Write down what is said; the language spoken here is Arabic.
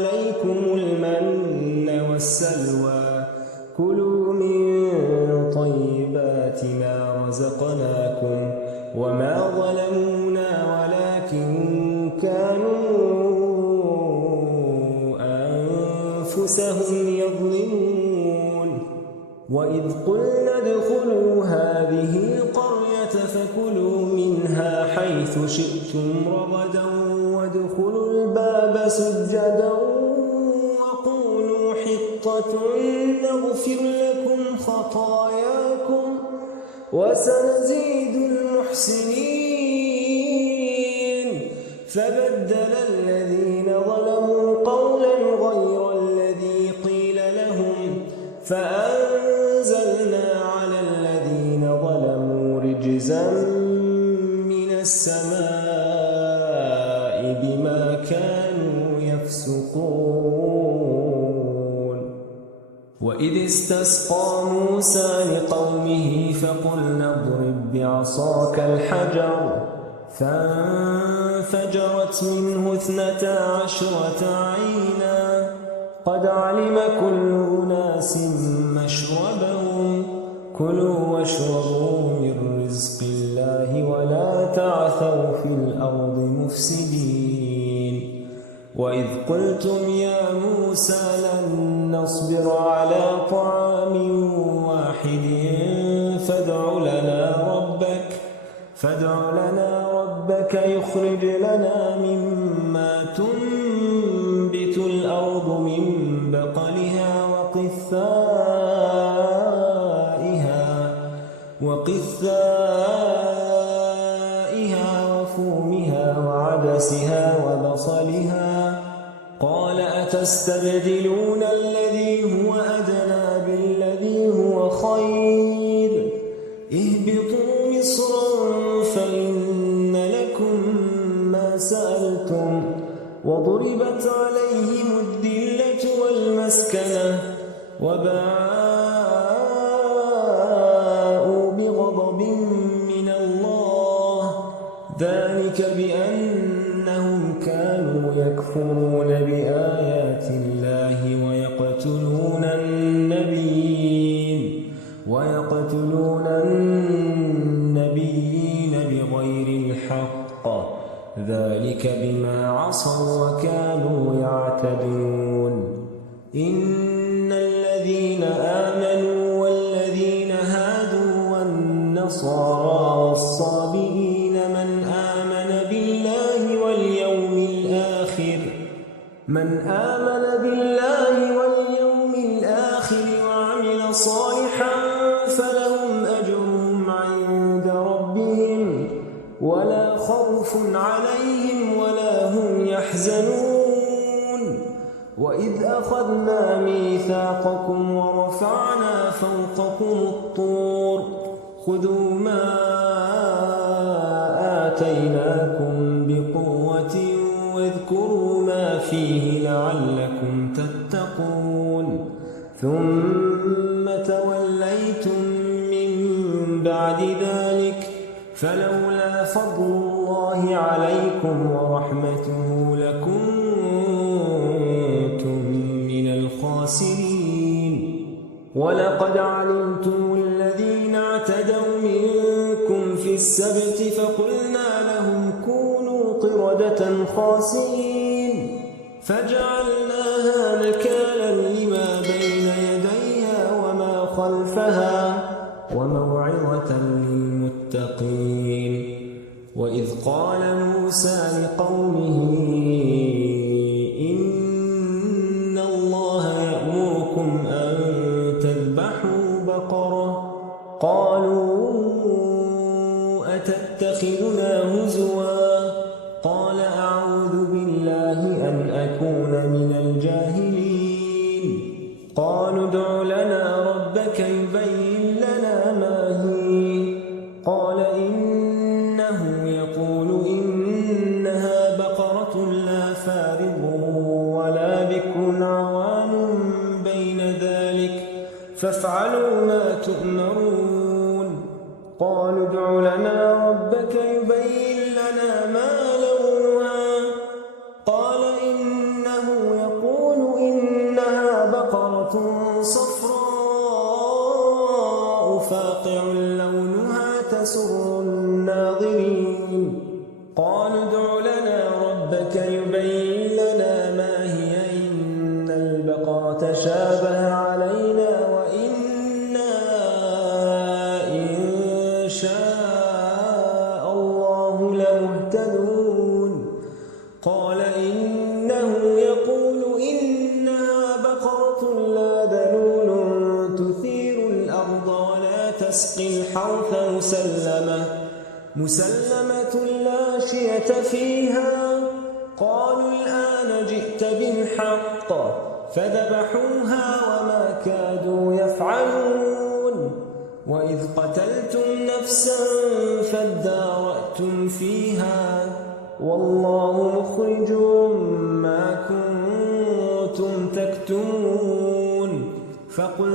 عليكم المن والسلوى كلوا من طيبات ما رزقناكم وما ظلمونا ولكن كانوا أنفسهم يظلمون وإذ قلنا ادخلوا هذه القرية فكلوا منها حيث شئتم رغدا وادخلوا الباب سجدا وقولوا حطة نغفر لكم خطاياكم وسنزيد المحسنين فبدل الذين ظلموا قولا غير الذي قيل لهم فأنزلنا على الذين ظلموا رجزا من السماء بما كانوا يفسقون وإذ استسقى موسى لقومه فقلنا اضرب بعصاك الحجر فانفجرت منه 12 عينا قد علم كل أناس مشربهم كلوا واشربوا من رزق الله ولا تعثوا في الأرض مفسدين وإذ قلتم يا موسى لن نصبر على طعام واحد فادع لنا ربك يخرج لنا مما تنبت الأرض من بقلها وقثائها وفومها وعدسها وبصلها قال أتستبدلون الذي هو أدنى بالذي هو خير اهبطوا مصرا فإن لكم ما سألتم وضربت عليهم الذلة والمسكنة وباءوا بغضب من الله ذلك بأنهم كانوا يكفرون بآيات الله ويقتلون النبيين بغير الحق ذلك بما عصوا وكانوا يعتدون إن الذين آمنوا والذين هادوا والنصارى والصابئين من آمن بالله واليوم الآخر وعمل صالحا فلهم أجرهم عند ربهم ولا خوف عليهم ولا هم يحزنون وإذ أخذنا ميثاقكم ورفعنا فوقكم الطور خذوا ما آتيناكم بقوة واذكروا ما فيه لعلكم تتقون ثم توليتم من بعد ذلك فلولا فضل الله عليكم ورحمته لكنتم من الخاسرين ولقد علمتم الذين اعتدوا منكم في السبت فقلنا لهم كونوا قردة خاسئين فجعلناها نكالا لما بين يديها وما خلفها وموعظة للمتقين وإذ قال موسى لقومه إن الله يأمركم أن تذبحوا بقرة قالوا أتتخذنا هزوا قال أعوذ بالله أن أكون من الجاهلين قالوا ادع لنا ربك يبين لنا ما هي قال إنه يقول إنها بقرة لا فارض ولا بكر عوان بين ذلك فافعلوا ما تؤمرون قالوا ادع لنا ربك يبين لنا ما لونها قال إنه يقول تشابه علينا وإنا إن شاء الله لمهتدون قال إنه يقول إنها بقرة لا ذلول تثير الأرض ولا تسقي الحرث مسلمة لا شية فيها قالوا الآن جئت بالحق فذبحوها وما كادوا يفعلون وإذ قتلتم نفسا فادارأتم فيها والله مخرج ما كنتم تكتمون فقل